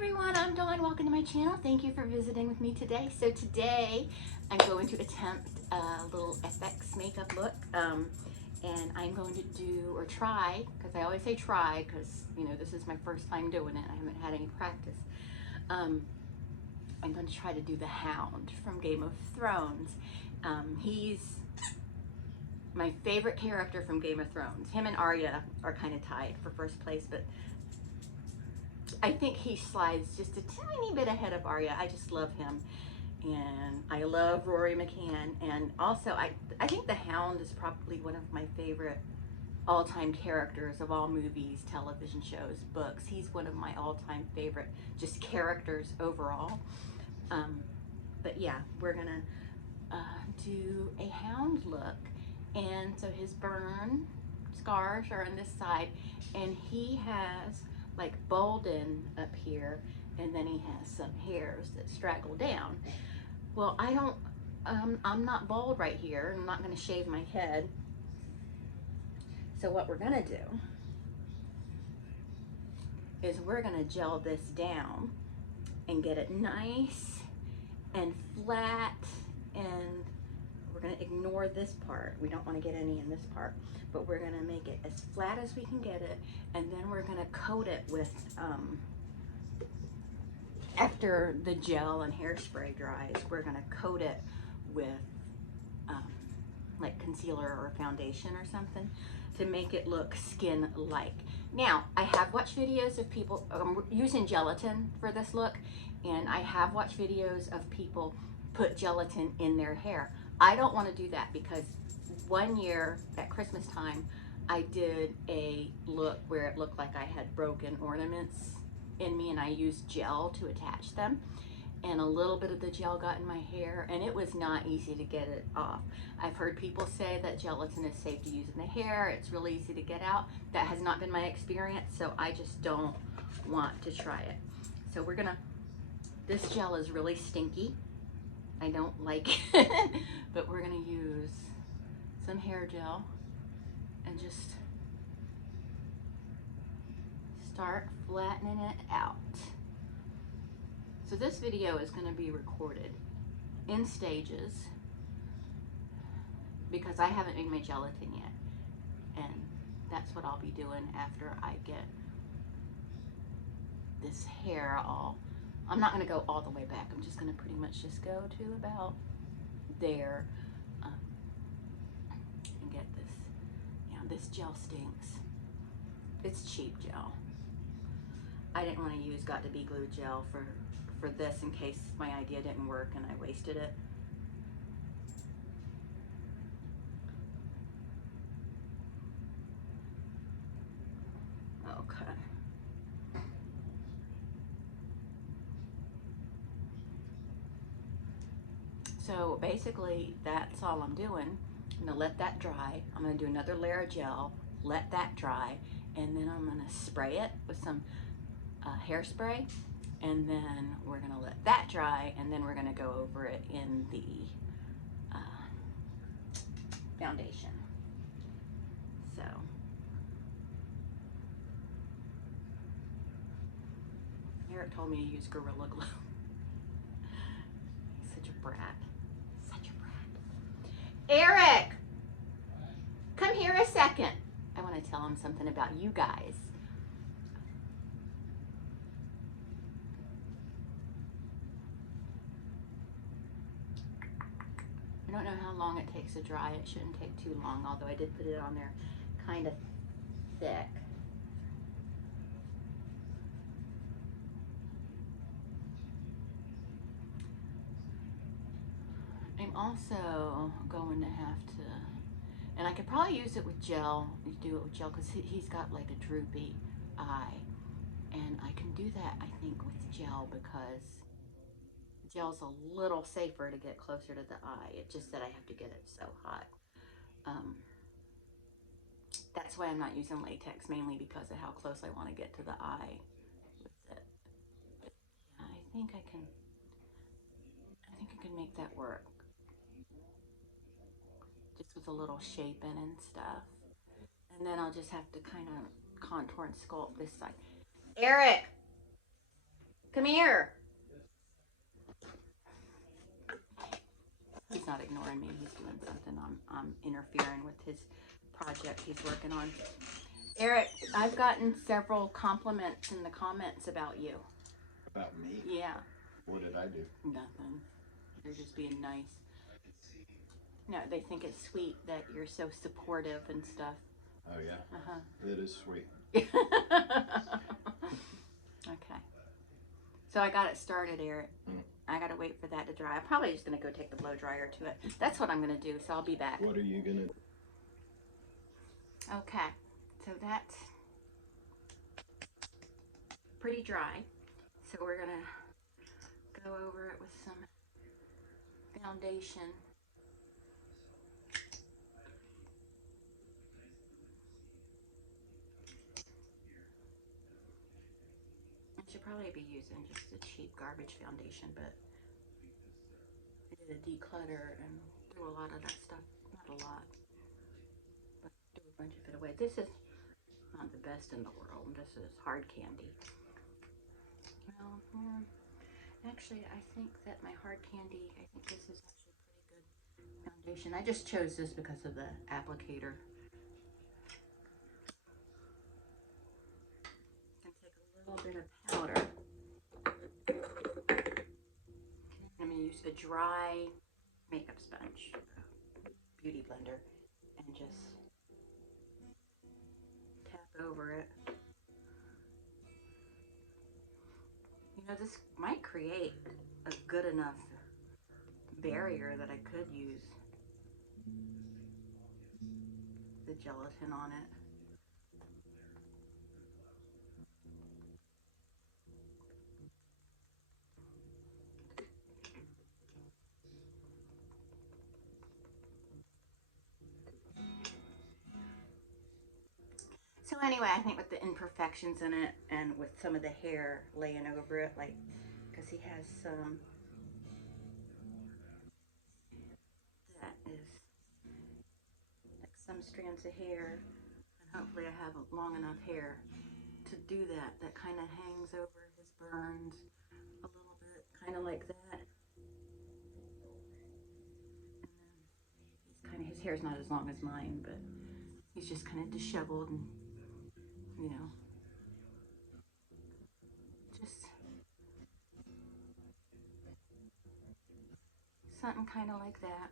everyone, I'm Dawn. Welcome to my channel. Thank you for visiting with me today. So today I'm going to attempt a little FX makeup look, and I'm going to do, or try, because I always say try because you know this is my first time doing it. I haven't had any practice. I'm going to try to do the Hound from Game of Thrones. He's my favorite character from Game of Thrones. Him and Arya are kind of tied for first place, but I think he slides just a tiny bit ahead of Arya. I just love him. And I love Rory McCann. And also, I think the Hound is probably one of my favorite all-time characters of all movies, television shows, books. He's one of my all-time favorite just characters overall. But yeah, we're gonna do a Hound look. And so his burn scars are on this side, and he has like Bolden up here, and then he has some hairs that straggle down. Well, I'm not bald right here. I'm not going to shave my head. So what we're going to do is we're going to gel this down and get it nice and flat, and we're going to ignore this part. We don't want to get any in this part, but we're going to make it as flat as we can get it, and then we're going to coat it with, after the gel and hairspray dries, we're going to coat it with like concealer or foundation or something to make it look skin-like. Now, I have watched videos of people using gelatin for this look, and I have watched videos of people put gelatin in their hair. I don't want to do that because one year at Christmas time, I did a look where it looked like I had broken ornaments in me, and I used gel to attach them, and a little bit of the gel got in my hair, and it was not easy to get it off. I've heard people say that gelatin is safe to use in the hair. It's really easy to get out. That has not been my experience, so I just don't want to try it. So we're gonna, this gel is really stinky. I don't like it, but we're gonna use some hair gel and just start flattening it out. So this video is going to be recorded in stages because I haven't made my gelatin yet, and that's what I'll be doing after I get this hair all. I'm not going to go all the way back. I'm just going to pretty much just go to about there, and get this. You know, this gel stinks. It's cheap gel. I didn't want to use Got to Be Glue gel for this in case my idea didn't work and I wasted it. Okay. So basically that's all I'm doing. I'm gonna let that dry. I'm gonna do another layer of gel, let that dry, and then I'm gonna spray it with some hairspray, and then we're gonna let that dry, and then we're gonna go over it in the foundation. So Eric told me to use Gorilla Glue. He's such a brat. Such a brat. Eric! Come here a second. I want to tell him something about you guys. I don't know how long it takes to dry. It shouldn't take too long, although I did put it on there kind of thick. I'm also going to have to, and I could probably use it with gel, do it with gel, because he's got like a droopy eye. And I can do that, I think, with gel because gel's a little safer to get closer to the eye. It's just that I have to get it so hot. That's why I'm not using latex, mainly because of how close I want to get to the eye with it. Yeah, I think I can make that work. Just with a little shaping and stuff. And then I'll just have to kind of contour and sculpt this side. Eric, Come here. He's not ignoring me. He's doing something. I'm interfering with his project he's working on. Eric, I've gotten several compliments in the comments about you. About me? Yeah. What did I do? Nothing. You're just being nice. No, they think it's sweet that you're so supportive and stuff. Oh, yeah? Uh-huh. That is sweet. Okay. So I got it started, Eric. I gotta wait for that to dry. I'm probably just gonna go take the blow dryer to it. That's what I'm gonna do, so I'll be back. What are you gonna do? Okay, so that's pretty dry. So we're gonna go over it with some foundation. I should probably be using just a cheap garbage foundation, but I did a declutter and threw a lot of that stuff. Not a lot, but threw a bunch of it away. This is not the best in the world. This is hard candy. Well, actually, I think that my hard candy, I think this is actually pretty good foundation. I just chose this because of the applicator. I'm gonna take a little bit of powder. I'm gonna use a dry makeup sponge, beauty blender, and just tap over it. You know, this might create a good enough barrier that I could use the gelatin on it. So anyway, I think with the imperfections in it and with some of the hair laying over it, like, because he has some that is like some strands of hair, and hopefully I have long enough hair to do that. That kind of hangs over his burns a little bit, kind of like that. And then his hair's not as long as mine, but he's just kind of disheveled and, you know, just something kind of like that,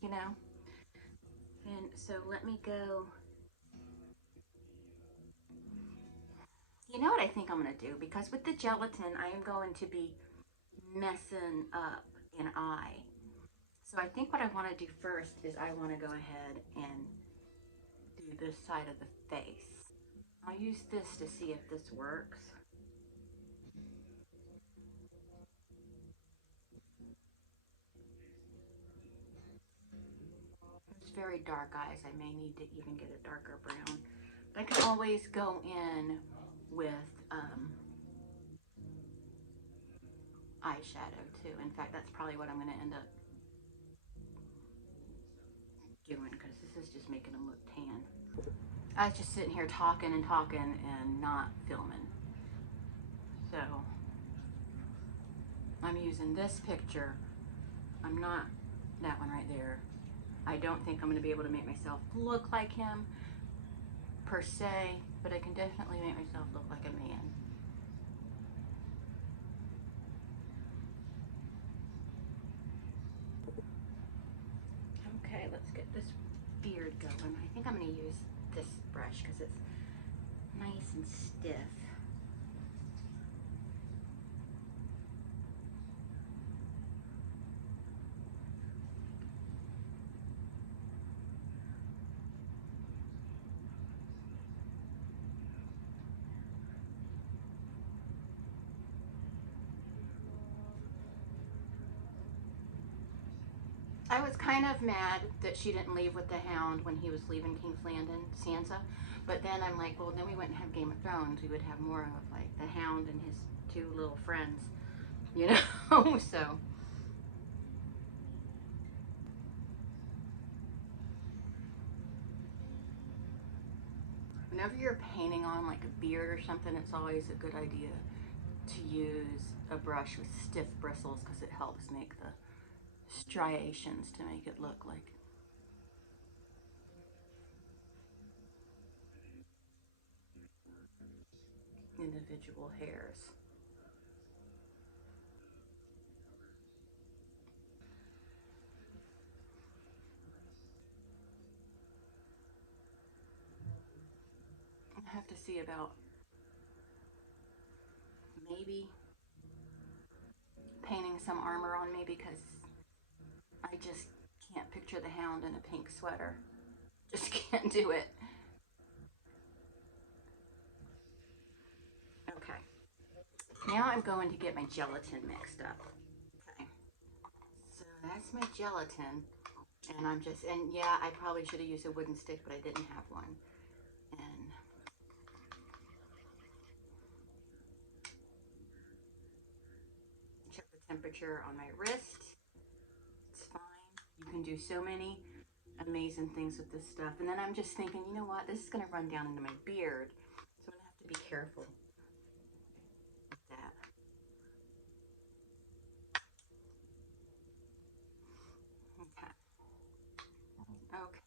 you know. And so let me go. You know what I think I'm going to do? Because with the gelatin, I am going to be messing up an eye. So I think what I want to do first is I want to go ahead and do this side of the face. I'll use this to see if this works. It's very dark eyes. I may need to even get a darker brown. But I can always go in with eyeshadow too. In fact, that's probably what I'm going to end up doing because this is just making them look tan. I was just sitting here talking and talking and not filming. So I'm using this picture. I'm not that one right there. I don't think I'm going to be able to make myself look like him per se, but I can definitely make myself look like a man. Okay, let's get this beard going. I think I'm going to use this brush because it's nice and stiff. I was kind of mad that she didn't leave with the Hound when he was leaving King's Landing, Sansa. But then I'm like, well, then we wouldn't have Game of Thrones. We would have more of like the Hound and his two little friends, you know? So. Whenever you're painting on like a beard or something, it's always a good idea to use a brush with stiff bristles because it helps make the striations to make it look like individual hairs. I have to see about maybe painting some armor on me because I just can't picture the Hound in a pink sweater. Just can't do it. Okay. Now I'm going to get my gelatin mixed up. Okay. So that's my gelatin. And yeah, I probably should have used a wooden stick, but I didn't have one. And check the temperature on my wrist. It's fine. You can do so many amazing things with this stuff. And then I'm just thinking, you know what? This is going to run down into my beard. So I'm going to have to be careful with that. Okay. Okay.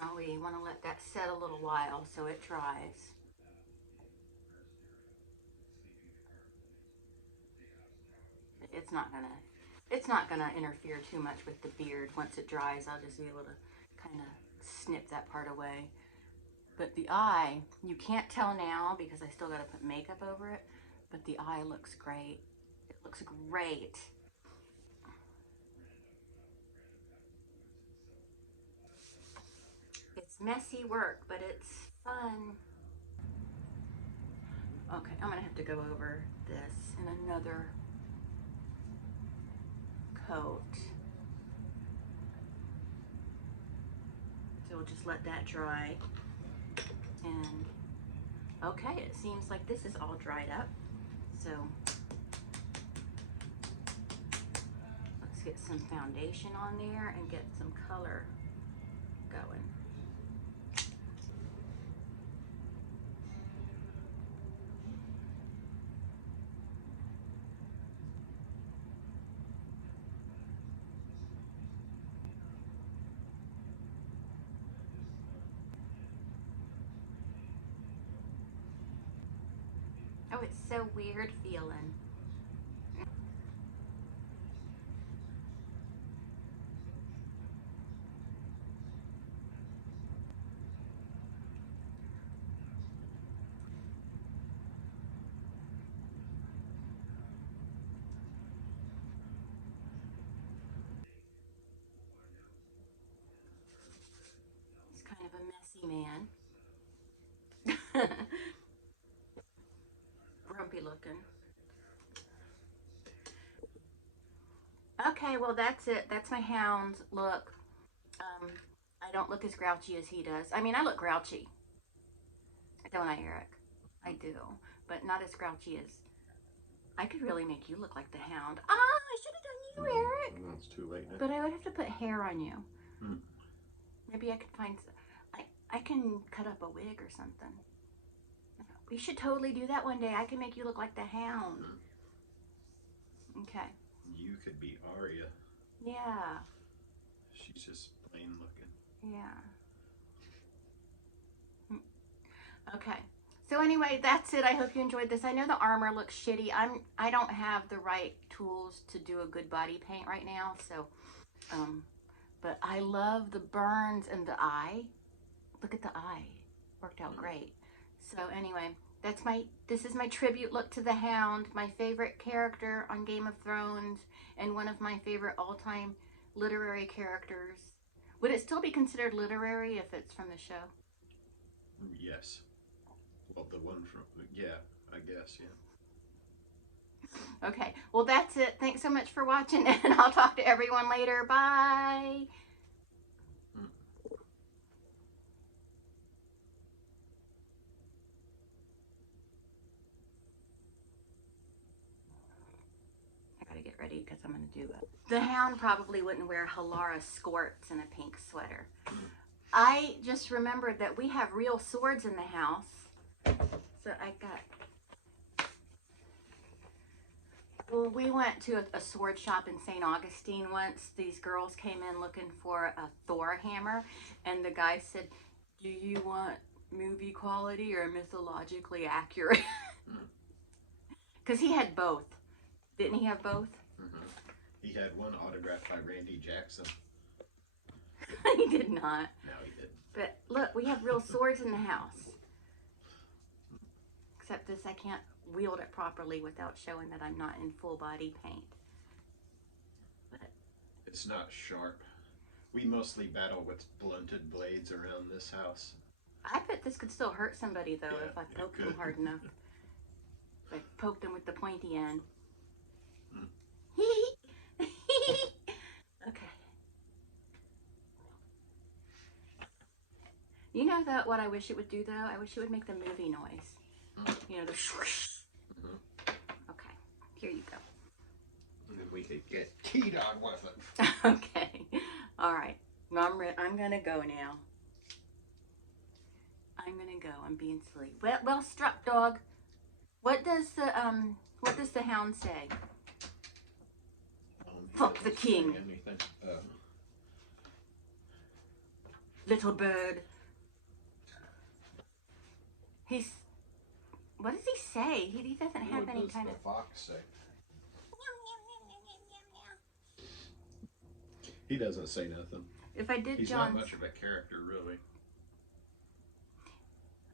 Now we want to let that set a little while so it dries. It's not gonna interfere too much with the beard. Once it dries, I'll just be able to kind of snip that part away. But the eye, you can't tell now because I still got to put makeup over it, but the eye looks great. It looks great. It's messy work, but it's fun. Okay, I'm gonna have to go over this in another coat. So we'll just let that dry. And okay, it seems like this is all dried up. So let's get some foundation on there and get some color going. Oh, it's so weird feeling. He's kind of a messy man. Grumpy looking. Okay, well that's it. That's my Hound look. I don't look as grouchy as he does. I mean, I look grouchy, don't I, Eric? I do, but not as grouchy as. I could really make you look like the Hound. Ah, I should have done you, Eric. Well, it's too late now. But I would have to put hair on you. Hmm. Maybe I could find. I can cut up a wig or something. We should totally do that one day. I can make you look like the Hound. Okay. You could be Arya. Yeah. She's just plain looking. Yeah. Okay. So anyway, that's it. I hope you enjoyed this. I know the armor looks shitty. I don't have the right tools to do a good body paint right now, so but I love the burns and the eye. Look at the eye. Worked out great. So anyway, this is my tribute look to the Hound, my favorite character on Game of Thrones and one of my favorite all-time literary characters. Would it still be considered literary if it's from the show? Yes. Well, the one from, yeah, I guess, yeah. Okay, well that's it. Thanks so much for watching, and I'll talk to everyone later. Bye. I gotta get ready because I'm gonna do The Hound probably wouldn't wear Halara skirts and a pink sweater. I just remembered that we have real swords in the house. So I got... Well, we went to a sword shop in St. Augustine once. These girls came in looking for a Thor hammer, and the guy said, "Do you want movie quality or mythologically accurate?" Because he had both. Didn't he have both? Mm-hmm. He had one autographed by Randy Jackson. He did not. No, he didn't. But look, we have real swords in the house. Except this, I can't wield it properly without showing that I'm not in full body paint. But it's not sharp. We mostly battle with blunted blades around this house. I bet this could still hurt somebody though Yeah, if I it poked them could. hard enough. If I poked them with the pointy end. Hmm. Okay. You know that what I wish it would do though? I wish it would make the movie noise. You know, the swoosh. Okay, here you go. And then we could get keyed on with it. Okay, all right. I'm gonna go now. I'm gonna go. I'm being silly. Well struck, dog. What does the Hound say? Fuck the king. Anything. Little bird. What does he say? He doesn't have any kind of... What does the fox say? He doesn't say nothing. If I did He's John's... not much of a character, really.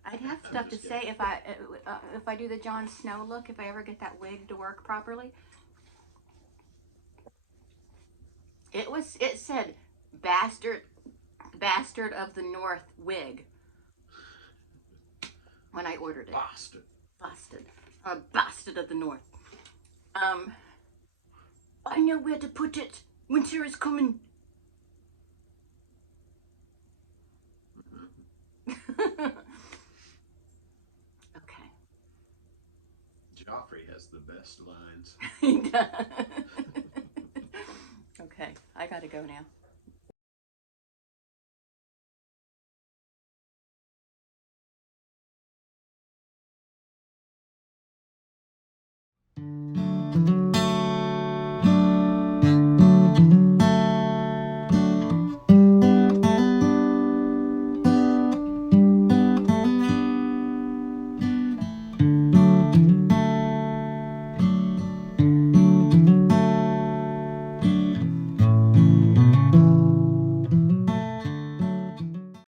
I'd have stuff to say if I do the Jon Snow look, if I ever get that wig to work properly. It said bastard of the North wig when I ordered it. Bastard. Bastard of the North. I know where to put it. Winter is coming. Okay. Joffrey has the best lines. He does. Okay, I gotta go now.